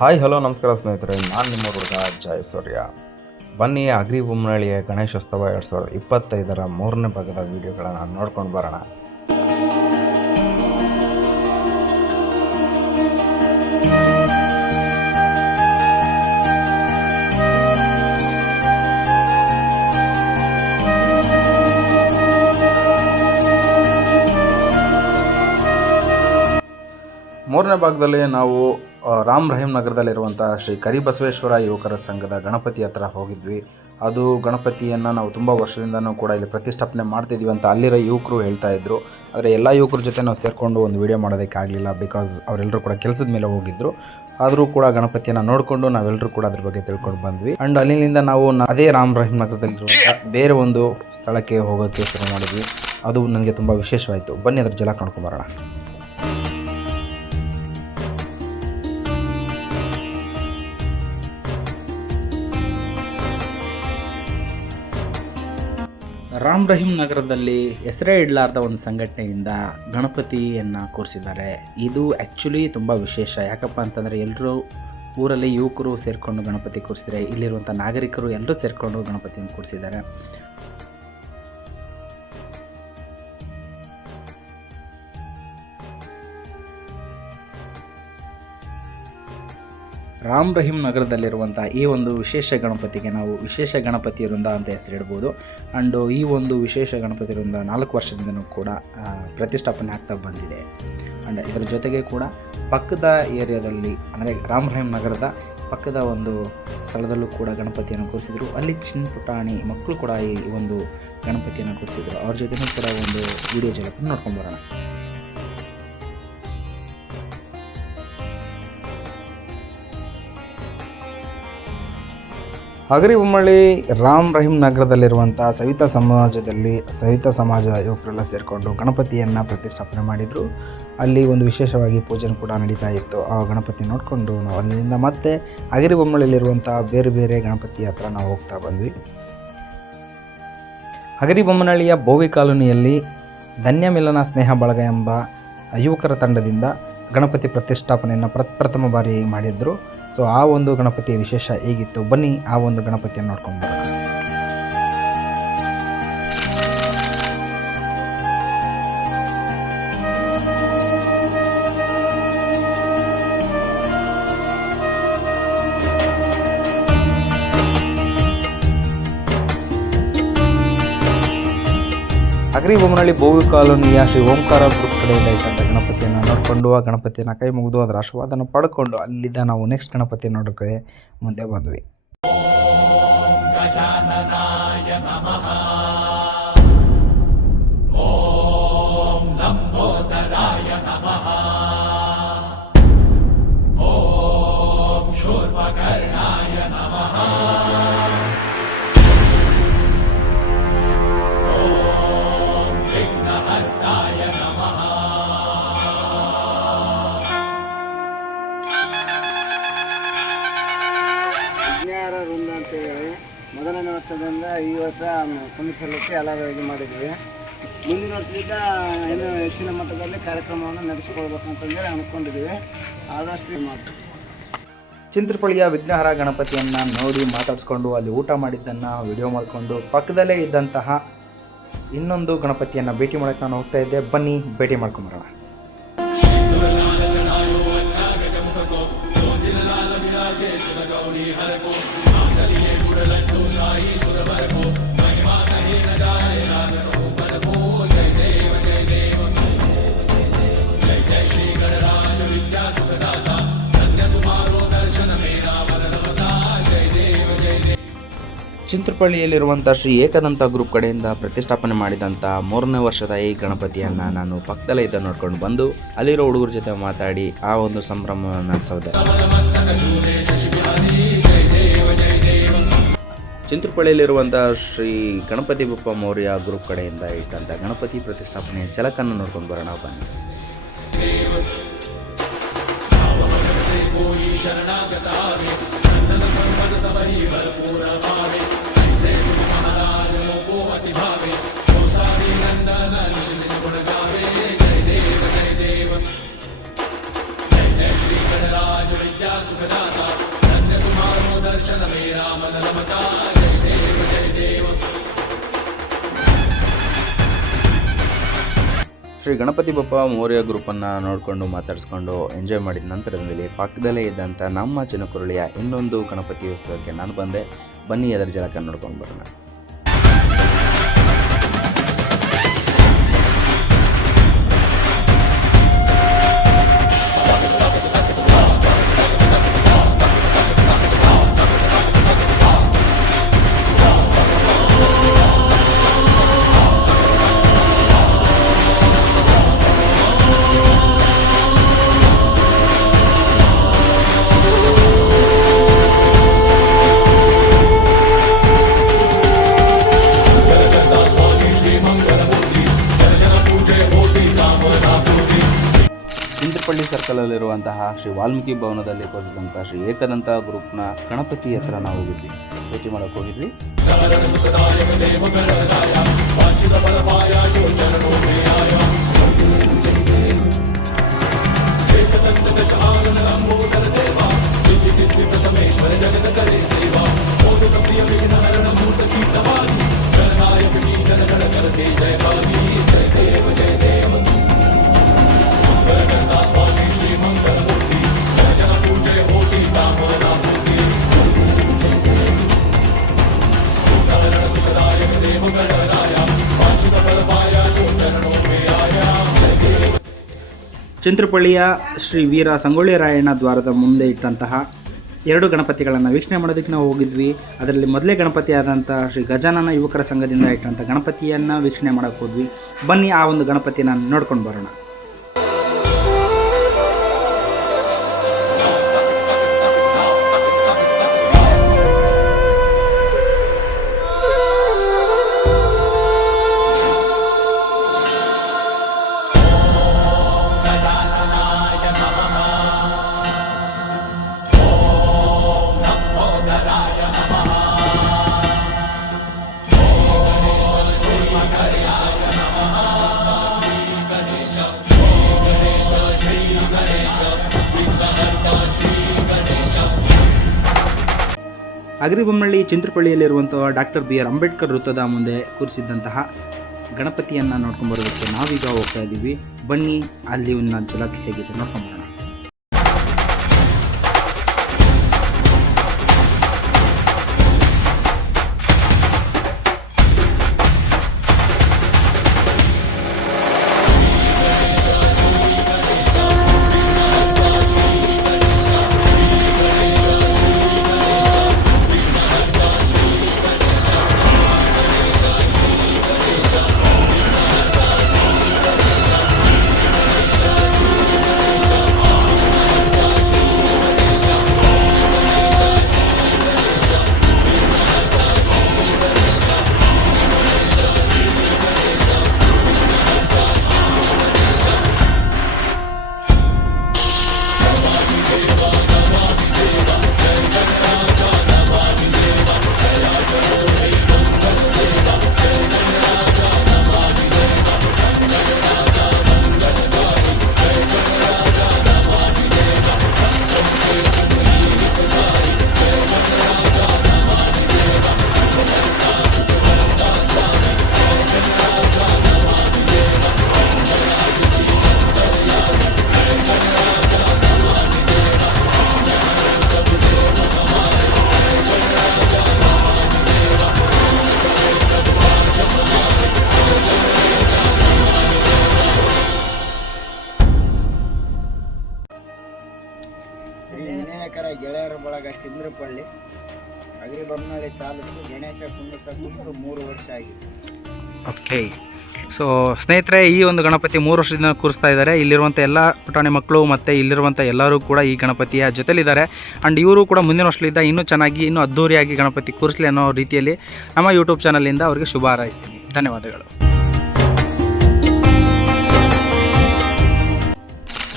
Hi hello ನಮಸ್ಕಾರ ಸ್ನೇಹಿತರೆ, ನಾನು ನಿಮ್ಮ ಹುಡುಗ ಜಯಸೂರ್ಯ. ಬನ್ನಿ ಅಗ್ರಿಬೊಮ್ಮನಹಳ್ಳಿಯ ಗಣೇಶೋತ್ಸವ 2025 ಮೂರನೇ ಭಾಗದ ವಿಡಿಯೋಗಳನ್ನು ನೋಡ್ಕೊಂಡು ಬರೋಣ. ಮೂರನೇ ಭಾಗದಲ್ಲಿ ನಾವು ರಾಮ್ ರಹೀಮ್ ನಗರದಲ್ಲಿರುವಂಥ ಶ್ರೀ ಕರಿಬಸವೇಶ್ವರ ಯುವಕರ ಸಂಘದ ಗಣಪತಿ ಹತ್ರ ಹೋಗಿದ್ವಿ. ಅದು ಗಣಪತಿಯನ್ನು ನಾವು ತುಂಬ ವರ್ಷದಿಂದನೂ ಕೂಡ ಇಲ್ಲಿ ಪ್ರತಿಷ್ಠಾಪನೆ ಮಾಡ್ತಿದ್ದೀವಿ ಅಂತ ಅಲ್ಲಿರೋ ಯುವಕರು ಹೇಳ್ತಾ ಇದ್ದರು. ಆದರೆ ಎಲ್ಲ ಯುವಕರ ಜೊತೆ ನಾವು ಸೇರಿಕೊಂಡು ಒಂದು ವಿಡಿಯೋ ಮಾಡೋದಕ್ಕಾಗಲಿಲ್ಲ, ಬಿಕಾಸ್ ಅವರೆಲ್ಲರೂ ಕೂಡ ಕೆಲಸದ ಮೇಲೆ ಹೋಗಿದ್ದರು. ಆದರೂ ಕೂಡ ಗಣಪತಿಯನ್ನು ನೋಡಿಕೊಂಡು ನಾವೆಲ್ಲರೂ ಕೂಡ ಅದ್ರ ಬಗ್ಗೆ ತಿಳ್ಕೊಂಡು ಬಂದ್ವಿ. ಆ್ಯಂಡ್ ಅಲ್ಲಿಂದ ನಾವು ಅದೇ ರಾಮ್ ರಹೀಮ್ ನಗರದಲ್ಲಿರುವಂಥ ಬೇರೆ ಒಂದು ಸ್ಥಳಕ್ಕೆ ಹೋಗೋಕ್ಕೆ ಶುರು ಮಾಡಿದ್ವಿ. ಅದು ನನಗೆ ತುಂಬ ವಿಶೇಷವಾಯಿತು. ಬನ್ನಿ ಅದ್ರ ಜಲ ನೋಡ್ಕೊಂಬರೋಣ. ರಾಮ್ ರಹೀಮ್ ನಗರದಲ್ಲಿ ಹೆಸರೇ ಇಡಲಾರ್ದ ಒಂದು ಸಂಘಟನೆಯಿಂದ ಗಣಪತಿಯನ್ನು ಕೂರಿಸಿದ್ದಾರೆ. ಇದು ಆ್ಯಕ್ಚುಲಿ ತುಂಬ ವಿಶೇಷ. ಯಾಕಪ್ಪ ಅಂತಂದರೆ ಎಲ್ಲರೂ ಊರಲ್ಲಿ ಯುವಕರು ಸೇರಿಕೊಂಡು ಗಣಪತಿ ಕೂರಿಸಿದ್ದಾರೆ, ಇಲ್ಲಿರುವಂಥ ನಾಗರಿಕರು ಎಲ್ಲರೂ ಸೇರಿಕೊಂಡು ಗಣಪತಿಯನ್ನು ಕೂರಿಸಿದ್ದಾರೆ. ರಾಮ್ ರಹೀಮ್ ನಗರದಲ್ಲಿರುವಂಥ ಈ ಒಂದು ವಿಶೇಷ ಗಣಪತಿಗೆ ನಾವು ವಿಶೇಷ ಗಣಪತಿ ವೃಂದ ಅಂತ ಹೆಸರಿಡ್ಬೋದು. ಆ್ಯಂಡ್ ಈ ಒಂದು ವಿಶೇಷ ಗಣಪತಿ ವೃಂದ 4 ವರ್ಷದಿಂದನೂ ಕೂಡ ಪ್ರತಿಷ್ಠಾಪನೆ ಆಗ್ತಾ ಬಂದಿದೆ. ಆ್ಯಂಡ್ ಇದರ ಜೊತೆಗೆ ಕೂಡ ಪಕ್ಕದ ಏರಿಯಾದಲ್ಲಿ ಅಂದರೆ ರಾಮ್ ರಹೀಮ್ ನಗರದ ಪಕ್ಕದ ಒಂದು ಸ್ಥಳದಲ್ಲೂ ಕೂಡ ಗಣಪತಿಯನ್ನು ಕೂರಿಸಿದ್ರು. ಅಲ್ಲಿ ಚಿನ್ನ ಪುಟಾಣಿ ಮಕ್ಕಳು ಕೂಡ ಈ ಒಂದು ಗಣಪತಿಯನ್ನು ಕೂರಿಸಿದ್ರು. ಅವ್ರ ಜೊತೆನೂ ಕೂಡ ಒಂದು ವಿಡಿಯೋ ಜಲಪನ್ನು ನೋಡ್ಕೊಂಡು ಬರೋಣ. ಅಗ್ರಿಬೊಮ್ಮನಹಳ್ಳಿ ರಾಮ್ ರಹೀಮ್ ನಗರದಲ್ಲಿರುವಂಥ ಸವಿತಾ ಸಮಾಜ ಯುವಕರೆಲ್ಲ ಸೇರಿಕೊಂಡು ಗಣಪತಿಯನ್ನು ಪ್ರತಿಷ್ಠಾಪನೆ ಮಾಡಿದರು. ಅಲ್ಲಿ ಒಂದು ವಿಶೇಷವಾಗಿ ಪೂಜೆ ಕೂಡ ನಡೀತಾ ಇತ್ತು. ಆ ಗಣಪತಿ ನೋಡಿಕೊಂಡು ನಾವು ಅಲ್ಲಿಂದ ಮತ್ತೆ ಅಗ್ರಿಬೊಮ್ಮನಹಳ್ಳಿಯಲ್ಲಿರುವಂಥ ಬೇರೆ ಬೇರೆ ಗಣಪತಿ ಹತ್ರ ನಾವು ಹೋಗ್ತಾ ಬಂದ್ವಿ. ಅಗ್ರಿಬೊಮ್ಮನಹಳ್ಳಿಯ ಬೋವಿ ಕಾಲೋನಿಯಲ್ಲಿ ಧನ್ಯ ಮಿಲನ ಸ್ನೇಹ ಬಳಗ ಎಂಬ ಯುವಕರ ತಂಡದಿಂದ ಗಣಪತಿ ಪ್ರತಿಷ್ಠಾಪನೆಯನ್ನು ಪ್ರಥಮ ಬಾರಿ ಮಾಡಿದ್ರು. ಸೊ ಆ ಒಂದು ಗಣಪತಿಯ ವಿಶೇಷ ಹೇಗಿತ್ತು, ಬನ್ನಿ ಆ ಒಂದು ಗಣಪತಿಯನ್ನು ನೋಡ್ಕೊಂಡು ಬರೋಣ. ಅಗ್ರಿಬೊಮ್ಮನಹಳ್ಳಿ ಬೋವಿ ಕಾಲೋನಿಯ ಶ್ರೀ ಓಂಕಾರ ಗ್ರೂಪ್ ಕಡೆಯಿಂದ ಇಟ್ಟಂಥ ಗಣಪತಿಯನ್ನು ನೋಡಿಕೊಂಡು ಆ ಗಣಪತಿಯನ್ನು ಕೈ ಮುಗಿದು ಅದರ ಆಶೀರ್ವಾದನ ಪಡ್ಕೊಂಡು ಅಲ್ಲಿದ್ದ ನಾವು ನೆಕ್ಸ್ಟ್ ಗಣಪತಿ ನೋಡೋಕ್ಕೆ ಮುಂದೆ ಬಂದ್ವಿ. ವೃಂದ ಅಂತೇಳಿ ಮೊದಲನೇ ವರ್ಷದಿಂದ ಈ ವರ್ಷ ಸಲ್ಲಿಸಿ ಎಲ್ಲರೂ ಇದು ಮಾಡಿದ್ವಿ. ಮುಂದಿನ ವರ್ಷದಿಂದ ಇನ್ನೂ ಹೆಚ್ಚಿನ ಮಟ್ಟದಲ್ಲಿ ಕಾರ್ಯಕ್ರಮವನ್ನು ನಡೆಸಿಕೊಳ್ಬೇಕಂತಂದೇಳಿ ಅಂದ್ಕೊಂಡಿದ್ವಿ. ಆದಷ್ಟು ಮಾಡ್ತೀವಿ. ಚಿಂತ್ರಪಳ್ಳಿಯ ವಿಘ್ನಹರ ಗಣಪತಿಯನ್ನು ನೋಡಿ ಮಾತಾಡಿಸ್ಕೊಂಡು ಅಲ್ಲಿ ಊಟ ಮಾಡಿದ್ದನ್ನು ವಿಡಿಯೋ ಮಾಡಿಕೊಂಡು ಪಕ್ಕದಲ್ಲೇ ಇದ್ದಂತಹ ಇನ್ನೊಂದು ಗಣಪತಿಯನ್ನು ಭೇಟಿ ಮಾಡೋಕ್ಕೆ ನಾನು ಹೋಗ್ತಾ ಇದ್ದೆ. ಬನ್ನಿ ಭೇಟಿ ಮಾಡ್ಕೊಂಬರೋಣ. ಚಿಂತ್ರಪಳ್ಳಿಯಲ್ಲಿರುವಂಥ ಶ್ರೀ ಏಕದಂತ ಗ್ರೂಪ್ ಕಡೆಯಿಂದ ಪ್ರತಿಷ್ಠಾಪನೆ ಮಾಡಿದಂಥ 3ನೇ ವರ್ಷದ ಈ ಗಣಪತಿಯನ್ನು ನಾನು ಪಕ್ಕದಲ್ಲೇ ಇದ್ದ ನೋಡ್ಕೊಂಡು ಬಂದು ಅಲ್ಲಿರೋ ಹುಡುಗರ ಜೊತೆ ಮಾತಾಡಿ ಆ ಒಂದು ಸಂಭ್ರಮವನ್ನು ನಡೆಸೋದೆ. ಚಿಂತ್ರಪಳ್ಳಿಯಲ್ಲಿರುವಂಥ ಶ್ರೀ ಗಣಪತಿ ಬಪ್ಪ ಮೌರ್ಯ ಗ್ರೂಪ್ ಕಡೆಯಿಂದ ಇಟ್ಟಂಥ ಗಣಪತಿ ಪ್ರತಿಷ್ಠಾಪನೆಯ ಛಲಕನ್ನು ನೋಡ್ಕೊಂಡು ಬರೋಣ ಬನ್ನಿ. ಶ್ರೀ ಗಣಪತಿ ಬಪ್ಪ ಮೌರ್ಯ ಗ್ರೂಪನ್ನು ನೋಡಿಕೊಂಡು ಮಾತಾಡಿಸ್ಕೊಂಡು ಎಂಜಾಯ್ ಮಾಡಿದ ನಂತರದಲ್ಲಿ ಪಕ್ಕದಲ್ಲೇ ಇದ್ದಂಥ ನಮ್ಮ ಚಿನಕುರಳಿಯ ಇನ್ನೊಂದು ಗಣಪತಿ ಉತ್ಸವಕ್ಕೆ ನಾನು ಬಂದೆ. ಬನ್ನಿ ಅದರ ಜಲಕ ನೋಡ್ಕೊಂಡು ಬರೋಣ. ಚಿಂತ್ರಪಳ್ಳಿ ಸರ್ಕಲಲ್ಲಿರುವಂತಹ ಶ್ರೀ ವಾಲ್ಮೀಕಿ ಭವನದಲ್ಲಿ ಕೂರಿಸಿದಂಥ ಶ್ರೀ ಏಕದಂತ ಗ್ರೂಪ್ನ ಗಣಪತಿ ಹತ್ರ ನಾವು ಹೋಗಿದ್ವಿ, ಭೇಟಿ ಮಾಡೋಕೆ ಹೋಗಿದ್ವಿ. ಚಿಂತ್ರಪಳ್ಳಿಯ ಶ್ರೀ ವೀರ ಸಂಗೊಳ್ಳಿ ರಾಯಣ್ಣ ದ್ವಾರದ ಮುಂದೆ ಇಟ್ಟಂತಹ 2 ಗಣಪತಿಗಳನ್ನು ವೀಕ್ಷಣೆ ಮಾಡೋದಕ್ಕೆ ನಾವು ಹೋಗಿದ್ವಿ. ಅದರಲ್ಲಿ ಮೊದಲೇ ಗಣಪತಿ ಆದಂಥ ಶ್ರೀ ಗಜಾನನ ಯುವಕರ ಸಂಘದಿಂದ ಇಟ್ಟಂಥ ಗಣಪತಿಯನ್ನು ವೀಕ್ಷಣೆ ಮಾಡೋಕ್ಕೆ ಹೋದ್ವಿ. ಬನ್ನಿ ಆ ಒಂದು ಗಣಪತಿನ ನೋಡ್ಕೊಂಡು ಬರೋಣ. ಅಗ್ರಿಬೊಮ್ಮನಹಳ್ಳಿ ಚಿಂತ್ರಪಳ್ಳಿಯಲ್ಲಿರುವಂತಹ ಡಾಕ್ಟರ್ BR ಅಂಬೇಡ್ಕರ್ ವೃತ್ತದ ಮುಂದೆ ಕೂರಿಸಿದ್ದಂತಹ ಗಣಪತಿಯನ್ನು ನೋಡ್ಕೊಂಬರೋದಕ್ಕೆ ನಾವೀಗ ಹೋಗ್ತಾ ಇದ್ದೀವಿ. ಬನ್ನಿ ಅಲ್ಲಿ ಒಂದು ಜಲಕ್ ಹೇಗಿದೆ ನೋಡ್ಕೊಂಬರೋಣ. ಗೆಳೆಯರ ಬಳಗ ಚಿಂದ್ರಪಳ್ಳಿ, ಅಗ್ರಿಬೊಮ್ಮನಹಳ್ಳಿ ತಾಲೂಕು, ಗಣೇಶ ಕುಂದು 3 ವರ್ಷ ಆಗಿದೆ. ಓಕೆ, ಸೊ ಸ್ನೇಹಿತರೆ, ಈ ಒಂದು ಗಣಪತಿ 3 ವರ್ಷದಿಂದ ಕೂರಿಸ್ತಾ ಇದ್ದಾರೆ. ಇಲ್ಲಿರುವಂಥ ಎಲ್ಲ ಪುಟಾಣಿ ಮಕ್ಕಳು ಮತ್ತು ಇಲ್ಲಿರುವಂಥ ಎಲ್ಲರೂ ಕೂಡ ಈ ಗಣಪತಿಯ ಜೊತೆಲಿದ್ದಾರೆ. ಆ್ಯಂಡ್ ಇವರು ಕೂಡ ಮುಂದಿನ ವರ್ಷದಿಂದ ಇನ್ನೂ ಚೆನ್ನಾಗಿ ಇನ್ನೂ ಅದ್ಧೂರಿಯಾಗಿ ಗಣಪತಿ ಕೂರಿಸಲಿ ಅನ್ನೋ ರೀತಿಯಲ್ಲಿ ನಮ್ಮ ಯೂಟ್ಯೂಬ್ ಚಾನಲಿಂದ ಅವರಿಗೆ ಶುಭ ಹಾರೈಸ್ತೀನಿ. ಧನ್ಯವಾದಗಳು.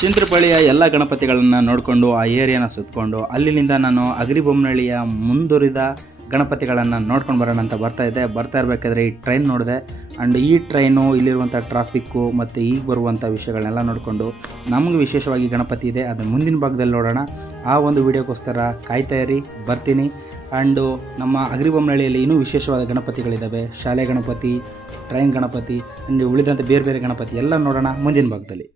ಚಿಂತ್ರಪಳ್ಳಿಯ ಎಲ್ಲ ಗಣಪತಿಗಳನ್ನು ನೋಡಿಕೊಂಡು ಆ ಏರಿಯಾನ ಸುತ್ತಕೊಂಡು ಅಲ್ಲಿನಿಂದ ನಾನು ಅಗ್ರಿಬೊಮ್ಮನಹಳ್ಳಿಯ ಮುಂದುವರಿದ ಗಣಪತಿಗಳನ್ನು ನೋಡ್ಕೊಂಡು ಬರೋಣ ಅಂತ ಬರ್ತಾ ಇರಬೇಕಾದ್ರೆ ಈ ಟ್ರೈನ್ ನೋಡಿದೆ. ಆ್ಯಂಡ್ ಈ ಟ್ರೈನು ಇಲ್ಲಿರುವಂಥ ಟ್ರಾಫಿಕ್ಕು ಮತ್ತು ಈಗ ಬರುವಂಥ ವಿಷಯಗಳನ್ನೆಲ್ಲ ನೋಡಿಕೊಂಡು ನಮಗೆ ವಿಶೇಷವಾಗಿ ಗಣಪತಿ ಇದೆ, ಅದನ್ನು ಮುಂದಿನ ಭಾಗದಲ್ಲಿ ನೋಡೋಣ. ಆ ಒಂದು ವಿಡಿಯೋಕ್ಕೋಸ್ಕರ ಕಾಯ್ತಾ ಇರಿ, ಬರ್ತೀನಿ. ಆ್ಯಂಡು ನಮ್ಮ ಅಗ್ರಿಬೊಮ್ಮನಹಳ್ಳಿಯಲ್ಲಿ ಇನ್ನೂ ವಿಶೇಷವಾದ ಗಣಪತಿಗಳಿದ್ದಾವೆ, ಶಾಲೆ ಗಣಪತಿ, ಟ್ರೈನ್ ಗಣಪತಿ, ಆ್ಯಂಡ್ ಉಳಿದಂಥ ಬೇರೆ ಬೇರೆ ಗಣಪತಿ ಎಲ್ಲ ನೋಡೋಣ ಮುಂದಿನ ಭಾಗದಲ್ಲಿ.